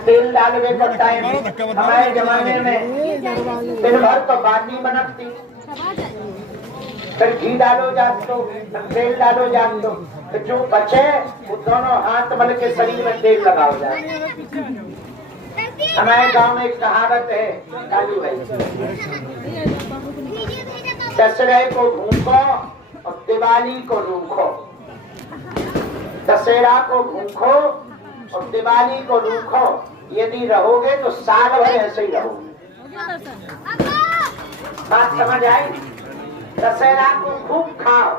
तेल डालवे पड़ता है। हमारे जमाने में दिन भर तो बाटी बनती, फिर घी डालो जात तो, तेल डालो जात तो, फिर जो बचे वो दोनों हाथ मल के शरीर में तेल लगाओ जाए। हमारे गांव में एक कहावत है कालू भाई, दशहरे को भूखो और दिवाली को रूखो। दशहरा को भूखो और दिवाली को रूखो, यदि रहोगे तो साल भर ऐसे ही रहोगे। बात समझ आई? दशहरा को खूब खाओ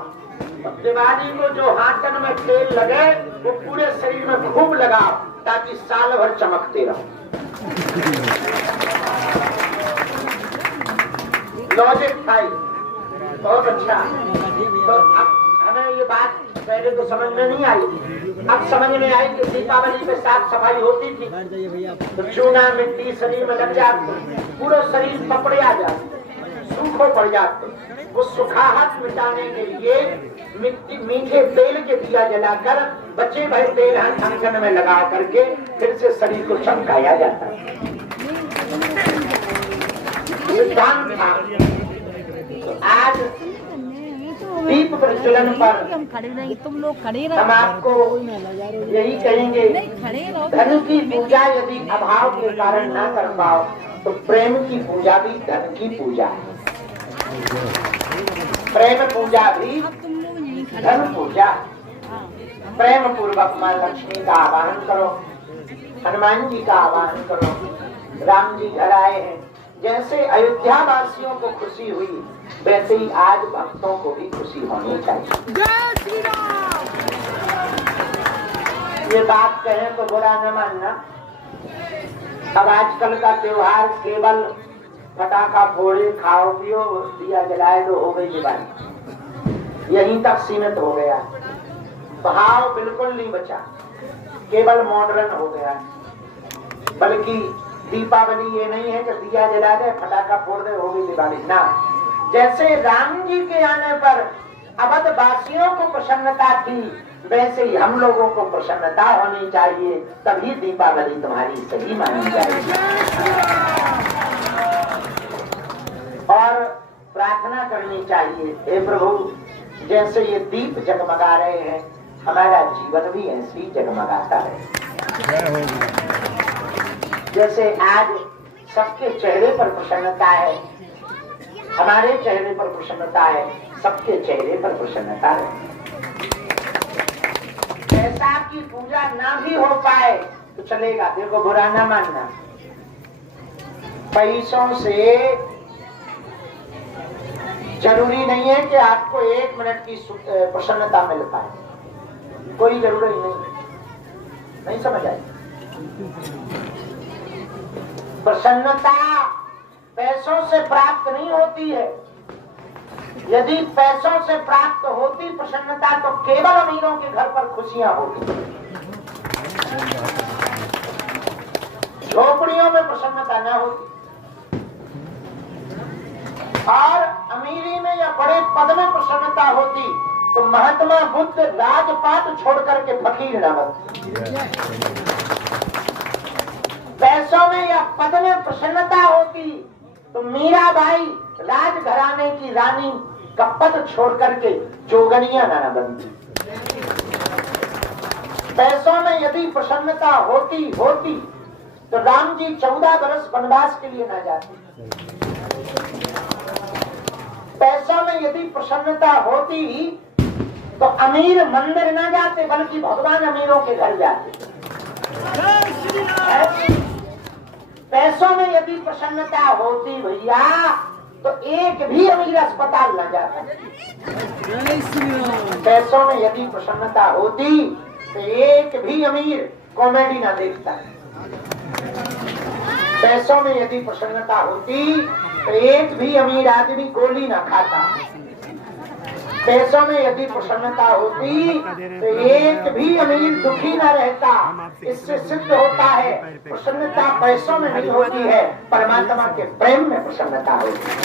और दिवाली को जो हाथन में तेल लगे वो पूरे शरीर में खूब लगाओ, ताकि साल भर चमकते रहो। लॉजिक था, बहुत अच्छा। तो अब हमें ये बात पहले तो समझ में नहीं आई, अब समझ में आई कि दीपावली पे साफ सफाई होती थी, तो चूना मिट्टी शरीर में लग जाते, पूरा शरीर पपड़े आ जाते, सूखो पड़ जाते। वो सुखाहट मिटाने के लिए मिट्टी मीठे तेल के दिया जलाकर बचे भरे तेल अंगन में लगा करके फिर से शरीर को चमकाया जाता है। सिद्धांत था। आज दीप प्रज्वलन पर तुम लोग खड़े रहो, हम आपको यही कहेंगे, धन की पूजा यदि अभाव के कारण न कर पाओ तो प्रेम की पूजा भी धन की पूजा है। प्रेम पूजा भी धन पूजा। प्रेम पूर्वक मां लक्ष्मी का आवाहन करो, हनुमान जी का आवाहन करो। राम जी घर आए हैं, जैसे अयोध्या वासियों को खुशी हुई वैसे ही आज भक्तों को भी खुशी होनी चाहिए। जय श्री राम। ये बात कहें तो बुरा न मानना। अब आजकल का त्योहार केवल पटाखा फोड़े, खाओ पियो, दिया जलाए दो, हो गई दिवाली, यहीं तक सीमित हो गया। भाव बिल्कुल नहीं बचा, केवल मॉडर्न हो गया। बल्कि दीपावली ये नहीं है कि दिया जला दे, पटाखा फोड़ दे, हो गई दिवाली ना। जैसे राम जी के आने पर अवध वासियों को प्रसन्नता थी, वैसे ही हम लोगों को प्रसन्नता होनी चाहिए, तभी दीपावली तुम्हारी सही मानी जाएगी। और प्रार्थना करनी चाहिए, हे प्रभु जैसे ये दीप जगमगा रहे हैं, हमारा जीवन भी ऐसे ही जगमगाता है। जैसे आज सबके चेहरे पर प्रसन्नता है, हमारे चेहरे पर प्रसन्नता है, सबके चेहरे पर प्रसन्नता है। ऐसा की पूजा ना भी हो पाए तो चलेगा, देखो बुरा ना मानना। पैसों से जरूरी नहीं है कि आपको 1 मिनट की प्रसन्नता मिल पाए, कोई जरूरी नहीं समझ आई? प्रसन्नता पैसों से प्राप्त नहीं होती है। यदि पैसों से प्राप्त होती प्रसन्नता तो केवल अमीरों के घर पर खुशियां होती, झोपड़ियों में प्रसन्नता न होती। और अमीरी में या बड़े पद में प्रसन्नता होती तो महात्मा बुद्ध राजपाट छोड़ करके फकीर न बनते। पैसों में या पद में प्रसन्नता होती तो मीराबाई राजघराने की रानी का पद छोड़ करके जोगनिया न बनती। पैसों में यदि प्रसन्नता होती तो राम जी 14 वर्ष वनवास के लिए न जाते। पैसों में यदि प्रसन्नता होती तो अमीर मंदिर न जाते, बल्कि भगवान अमीरों के घर जाते। पैसों में यदि प्रसन्नता होती भैया तो एक भी अमीर अस्पताल न जाता। पैसों में यदि प्रसन्नता होती तो एक भी अमीर कॉमेडी न देखता। पैसों में यदि प्रसन्नता होती तो एक भी अमीर आदमी गोली न खाता। पैसों में यदि प्रसन्नता होती तो एक भी अमीर दुखी न रहता। इससे सिद्ध होता है प्रसन्नता पैसों में नहीं होती है, परमात्मा के प्रेम में प्रसन्नता होती है।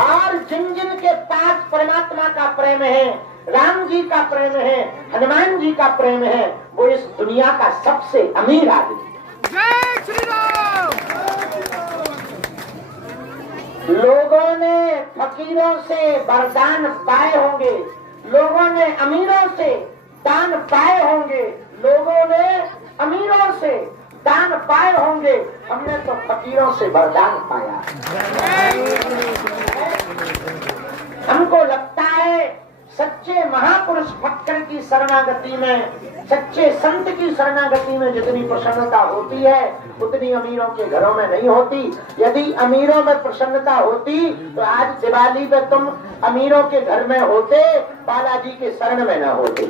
और जिन जिन के पास परमात्मा का प्रेम है राम जी का प्रेम है, हनुमान जी का प्रेम है, वो इस दुनिया का सबसे अमीर आदमी। जय श्री राम। लोगों ने फकीरों से वरदान पाए होंगे, लोगों ने अमीरों से दान पाए होंगे, लोगों ने अमीरों से दान पाए होंगे, हमने तो फकीरों से वरदान पाया। हमको लगता है सच्चे महापुरुष फक्कर की शरणागति में, सच्चे संत की शरणागति में जितनी प्रसन्नता होती है उतनी अमीरों के घरों में नहीं होती। यदि अमीरों में प्रसन्नता होती तो आज दिवाली पे तुम अमीरों के घर में होते, बालाजी के शरण में न होते।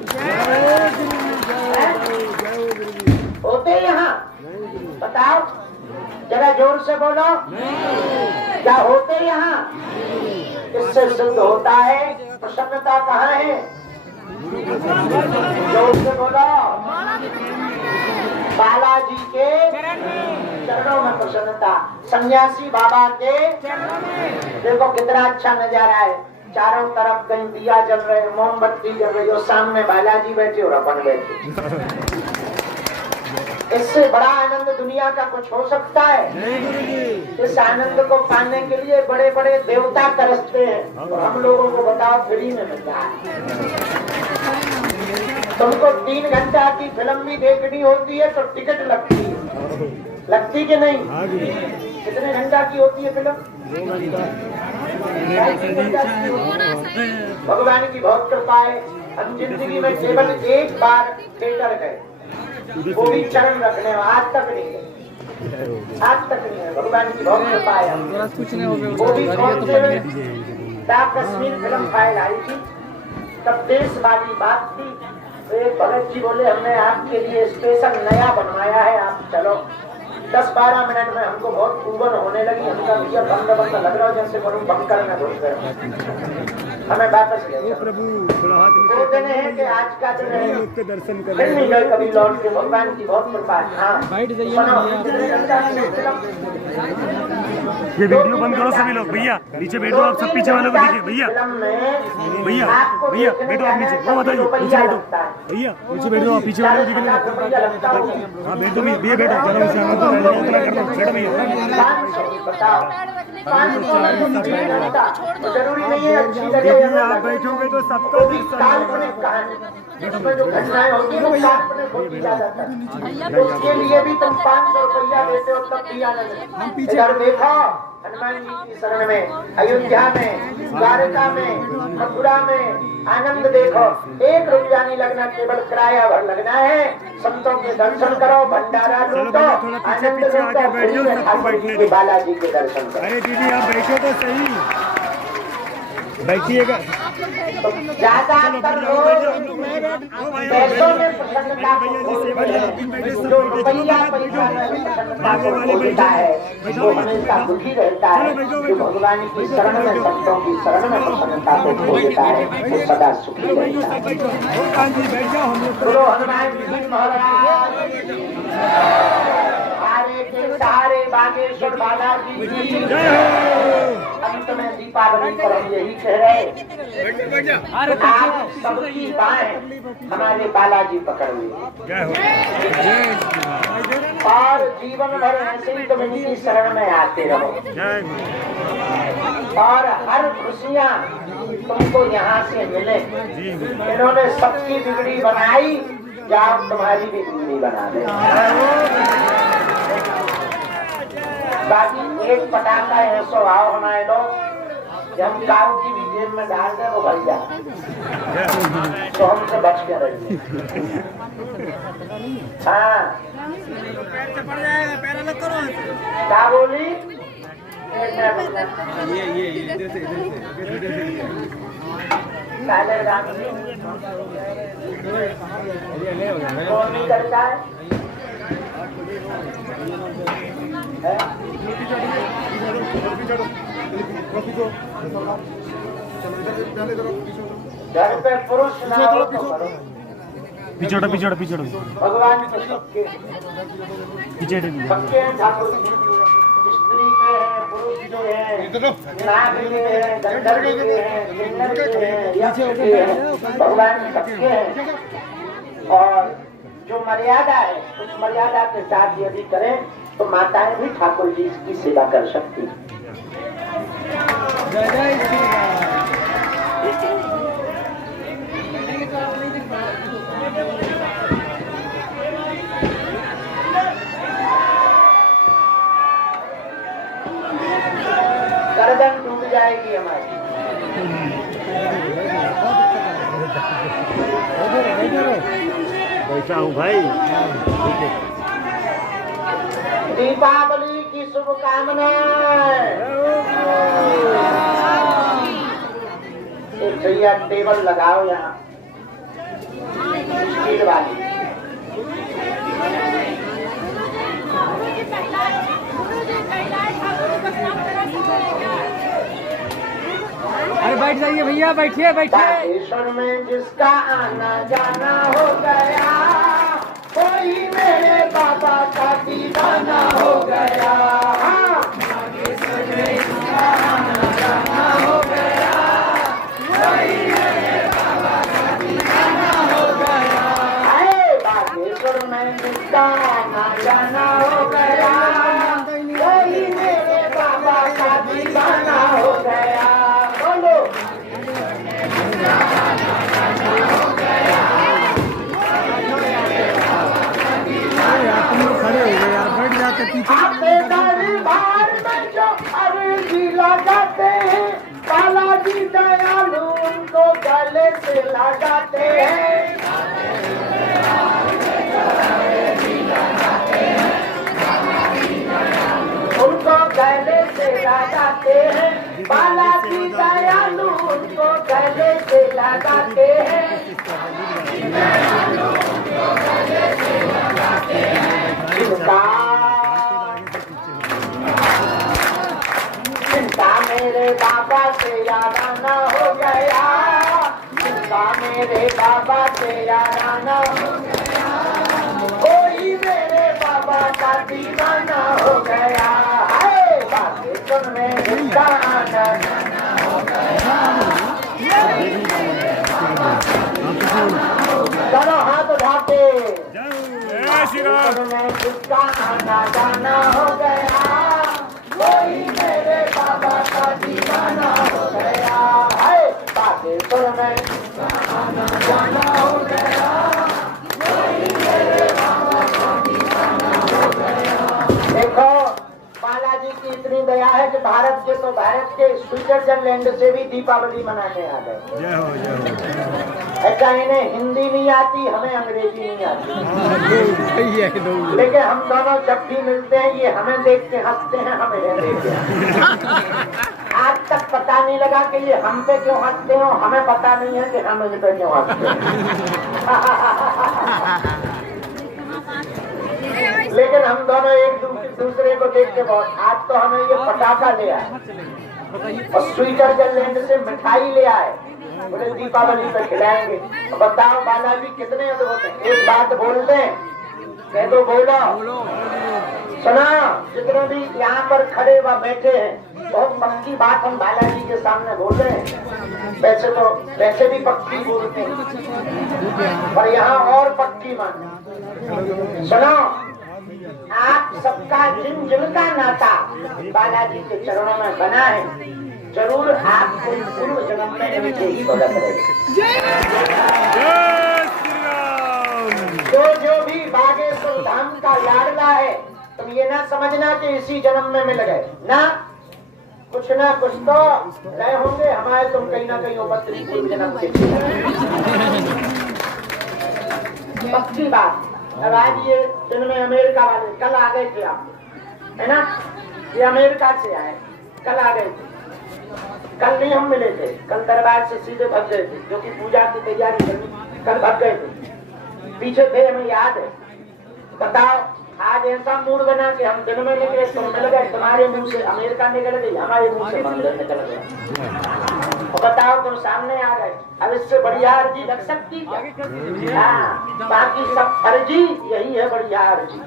होते यहाँ? बताओ जरा जोर से बोलो, क्या होते यहाँ? इससे सिद्ध होता है प्रसन्नता कहाँ है। जोर से बोलो, बालाजी के चरणों में प्रसन्नता। सन्यासी बाबा के देखो कितना अच्छा नजारा है, चारों तरफ कहीं दिया जल रहे, मोमबत्ती जल रही, और सामने बालाजी बैठे और अपन बैठे। इससे बड़ा आनंद दुनिया का कुछ हो सकता है? इस आनंद को पाने के लिए बड़े बड़े देवता तरसते हैं, और हम लोगों को बताओ फ्री में मिल रहा है। तुमको 3 घंटा की फिल्म भी देखनी होती है तो टिकट लगती है, लगती कि नहीं? कितने घंटा की होती है फिल्म? 2 घंटा। भगवान की बहुत कृपा है, हम जिंदगी में केवल एक बार थिएटर गए, वो भी चरण रखने, आज तक नहीं है, आज तक नहीं है। भगवान की बहुत कृपा है। वो भी कौन से कश्मीर फिल्म फाइल आई थी, तब देश वाली बात थी, तो एक भगत जी बोले हमने आपके लिए स्पेशल नया बनवाया है, आप चलो। 10-12 मिनट में हमको बहुत उबन होने लगी, हमका भैया बंद लग रहा जैसे बंकर में घुस गए, हमें वापस ले प्रभु। 2 दिन है कि आज का दिन है, दर्शन कर फिर नहीं गए कभी लौट के। भगवान की बहुत कृपा है। हाँ ये वीडियो बंद करो सभी लोग, भैया नीचे बैठो आप, सब पीछे वालों को देखिए। भैया भैया भैया बैठो आप नीचे, वो बताइए नीचे बैठो भैया, नीचे बैठो आप, पीछे वालों को दिखने। हाँ बैठो भैया, बैठो जरा उसे उतना कर लो, बैठो भैया। जरूरी नहीं है अच्छी लगे, आप बैठोगे तो सबको भी काल्पनिक कहानी, इसमें जो घटनाएं होती है वो काल्पनिक होती जा जाता है। उसके लिए भी तुम 500 रुपया देते हो तब भी आनंद। इधर देखो हनुमान जी की शरण में, अयोध्या में, द्वारका में, मथुरा में आनंद देखो। 1 रुपया नहीं लगना, केवल किराया भर लगना है। संतों के दर्शन करो, भंडारा लूटो, आनंद लूटो, बालाजी के दर्शन करो। अरे दीदी आप बैठो तो सही, बैठिएगा। ज्यादातर लोग पैसों में प्रसन्नता को खोजते हैं, जो रुपया पैसा में प्रसन्नता को खोजता है वो हमेशा दुखी रहता है। जो भगवान की शरण में, संतों की शरण में प्रसन्नता को खोजता है वो सदा सुखी रहता है। बोलो हनुमान जी महाराज, हारे के सहारे बागेश्वर बालाजी की। अंत में दीपावली पर हम यही कह रहे, आप सबकी बाहें हमारे बालाजी पकड़ लिए, और जीवन भर ऐसे ही तुम इनकी शरण में आते रहो, और हर खुशियाँ तुमको यहाँ से मिले। इन्होंने सबकी बिगड़ी बनाई, जाओ तुम्हारी भी बिगड़ी बना दे। बाकी एक पटाखा है सो आओ हमारे लोग, जब गाँव की भी जेब में डाल दे वो भर जाए, तो हमसे बच के रहिए। हाँ क्या बोली? कौन नहीं करता है? घर पे पुरुष ना हो तो करो। पिछड़ो पिछड़ो पिछड़ो, भगवान के सबके पिछड़े सबके ठाकुर स्त्री के हैं, पुरुष के हैं, नाग के हैं, गंधर्व के हैं, किन्नर के हैं, यक्ष के हैं, भगवान सबके हैं। और जो मर्यादा है उस मर्यादा के साथ यदि करें तो माताएं भी ठाकुर जी की सेवा कर सकती हैं। जय जय श्री राम। गर्दन टूट जाएगी हमारी। बैठा हूँ भाई। दीपावली की शुभकामनाएं। एक भैया टेबल लगाओ यहाँ स्टील वाली। अरे बैठ जाइए भैया, बैठिए बैठिए। बागेश्वर में जिसका आना जाना हो गया, कोई मेरे बाबा का दीवाना हो गया। बागेश्वर में जिसका आना जाना हो गया, कोई मेरे बाबा का दीवाना हो गया। बागेश्वर में जिसका आना जाना हो गया, कोई मेरे बाबा का दीवाना हो गया। बोलो तुम लोग खड़े हो गए यार, बैठ जाते पीछे। आपके दरबार में जो अर्जी लगाते हैं, बालाजी दयालु उनको गले से लगाते हैं। उनको गले से लगाते हैं, बालाजी दयालु उनको गले से लगाते हैं। चिंता मेरे बाबा से याद आना हो गया, चिंता मेरे बाबा से याद आना हो गया, कोई मेरे बाबा का दीवाना हो गया। है बागेश्वर में जिसका आना जाना हो गया। दोनों हाथ उठाते में जिसका आना जाना हो गया, कोई मेरे बाबा का दीवाना हो गया। है बागेश्वर में जिसका आना जाना हो गया, कोई मेरे बाबा का दीवाना हो गया। देखो बालाजी की इतनी दया है कि भारत के तो भारत के स्विट्जरलैंड से भी दीपावली मनाने आ गए। जय हो जय हो। ऐसा इन्हें हिंदी नहीं आती, हमें अंग्रेजी नहीं आती, लेकिन हम दोनों जब भी मिलते हैं ये हमें देख के हंसते हैं, हमें देख के। आज तक पता नहीं लगा कि ये हम पे क्यों हंसते हो, हमें पता नहीं है कि हम इन पे क्यों हंसते हैं। लेकिन हम दोनों एक दूसरे को देख के बहुत। आज तो हमें ये पटाखा ले आए और स्विट्जरलैंड से मिठाई ले आए, बोले दीपावली पे खिलाएंगे। बताओ बालाजी कितने अद्भुत हैं। एक बात बोल दें, कह दो बोलो, सुना। जितने भी यहाँ पर खड़े व बैठे हैं, बहुत पक्की बात हम बालाजी के सामने बोल रहे हैं। वैसे भी पक्की बोलते हैं, पर यहाँ और पक्की मान। सुनो, आप सबका जिनका नाता बालाजी के चरणों में बना है, जरूर आपको पूर्व जन्म में इनसे ही मदद करेगा। जो भी बागेश्वर धाम का लाडला है, तुम ये ना समझना कि इसी जन्म में मिल गए ना, कुछ तो रहे होंगे हमारे, तुम कहीं ना कहीं उपस्थित पूर्व जन्म के। पक्की बात। अब आज ये दिन में अमेरिका वाले कल आ गए थे, आप है ना, ये अमेरिका से आए, कल आ गए थे। कल नहीं हम मिले थे, कल दरबार से सीधे भग गए थे, जो कि पूजा की तैयारी करनी, कल भग गए थे, पीछे थे, हमें याद है। बताओ आज ऐसा मूड बना कि हम दिन में निकले, तुम मिल गए, तुम्हारे मुंह से अमेरिका निकल गई, हमारे मुंह से मंदिर निकल गया। और बताओ तुम सामने आ गए, अब इससे बढ़िया अर्जी लग सकती क्या? हाँ, बाकी सब फर्जी, यही है बढ़िया अर्जी।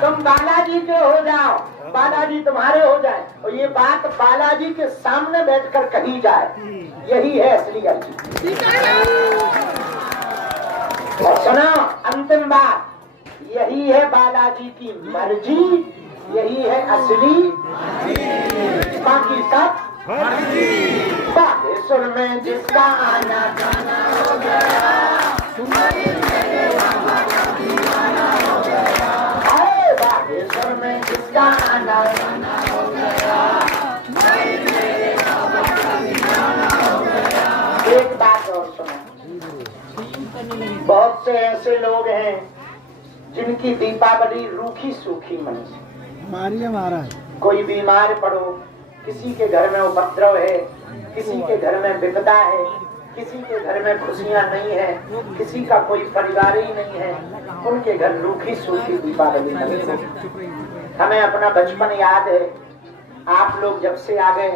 तुम बालाजी के हो जाओ, बालाजी तुम्हारे हो जाए, और ये बात बालाजी के सामने बैठकर कही जाए, यही है असली अर्जी। और सुनो अंतिम बात, यही है बालाजी की मर्जी, यही है असली, बाकी सब बागेश्वर में जिसका आना जाना हो गया, बागेश्वर में जिसका आना जाना हो गया। एक बात और सुनो, बहुत से ऐसे लोग हैं जिनकी दीपावली रूखी सूखी मनी। मारिए महाराज, कोई बीमार पड़ो, किसी के घर में उपद्रव है, किसी के घर में विपदा है, किसी के घर में खुशियां नहीं है, किसी का कोई परिवार ही नहीं है, उनके घर रूखी सूखी दीपावली मनाते। हमें अपना बचपन याद है, आप लोग जब से आ गए,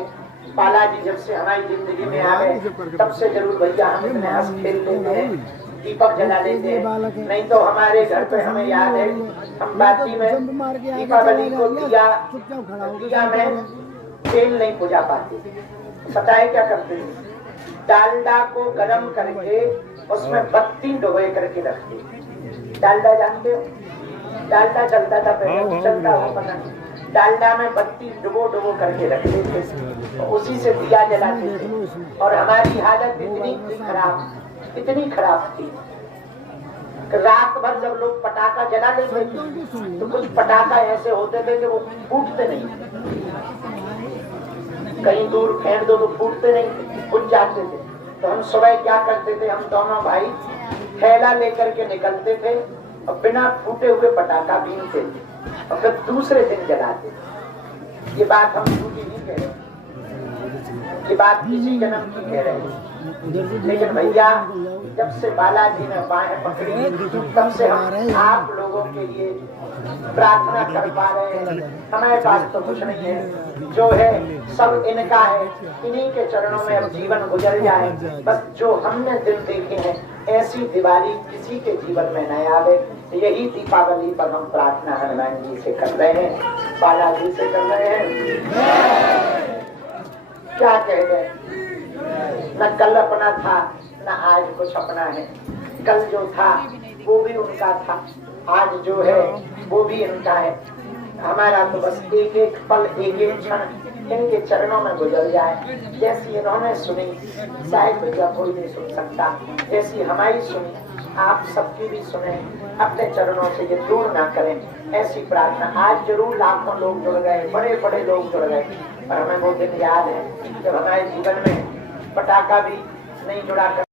बालाजी जब से हमारी जिंदगी में आ गए, तब से जरूर भैया हम इतने हंस खेल लेते हैं, दीपक जला लेते हैं। नहीं तो हमारे घर पे हमें याद है, हम बाती में दीपावली को दिया में तेल नहीं पुजा पाते। पता है क्या करते हैं? डालडा को गरम करके उसमें बत्ती डुबोए करके रखते। डालडा जानते हो? डालडा चलता था पहले, चलता हो पता नहीं। डालडा में बत्ती डुबो डुबो करके रखते थे, उसी से दिया जलाते थे। और हमारी हालत इतनी खराब थी, रात भर जब लोग पटाखा जला लेते थे तो कुछ पटाखा ऐसे होते थे कि वो फूटते नहीं, कहीं दूर फेंक दो तो फूटते नहीं, फूट जाते थे। तो हम सुबह क्या करते थे, हम दोनों भाई थैला लेकर के निकलते थे और बिना फूटे हुए पटाखा बीनते थे और फिर दूसरे दिन जलाते थे। ये बात हम झूठी नहीं कह रहे, ये बात किसी जन्म की कह रहे हैं। लेकिन भैया जब से बालाजी ने बाहें पकड़ी, तब से हम आप लोगों के लिए प्रार्थना कर पा रहे हैं। हमारे पास तो कुछ नहीं है, जो है सब इनका है, इन्हीं के चरणों में अब जीवन गुजर जाए। बस जो हमने दिन देखे हैं, ऐसी दिवाली किसी के जीवन में न आवे, यही दीपावली पर हम प्रार्थना हनुमान जी से कर रहे हैं, बालाजी से कर रहे हैं। क्या कह गए, न कल अपना था न आज कुछ अपना है। कल जो था वो भी उनका था, आज जो है वो भी इनका है। हमारा तो बस एक एक पल, एक एक क्षण इनके चरणों में गुजर जाए। जैसी इन्होंने सुनी, शायद भैया कोई नहीं सुन सकता, जैसी हमारी सुनी आप सबकी भी सुने, अपने चरणों से ये दूर ना करें, ऐसी प्रार्थना। आज जरूर लाखों लोग जुड़ गए, बड़े बड़े लोग जुड़ गए, पर हमें वो दिन याद है जब हमारे जीवन में पटाखा भी नहीं जुड़ा कर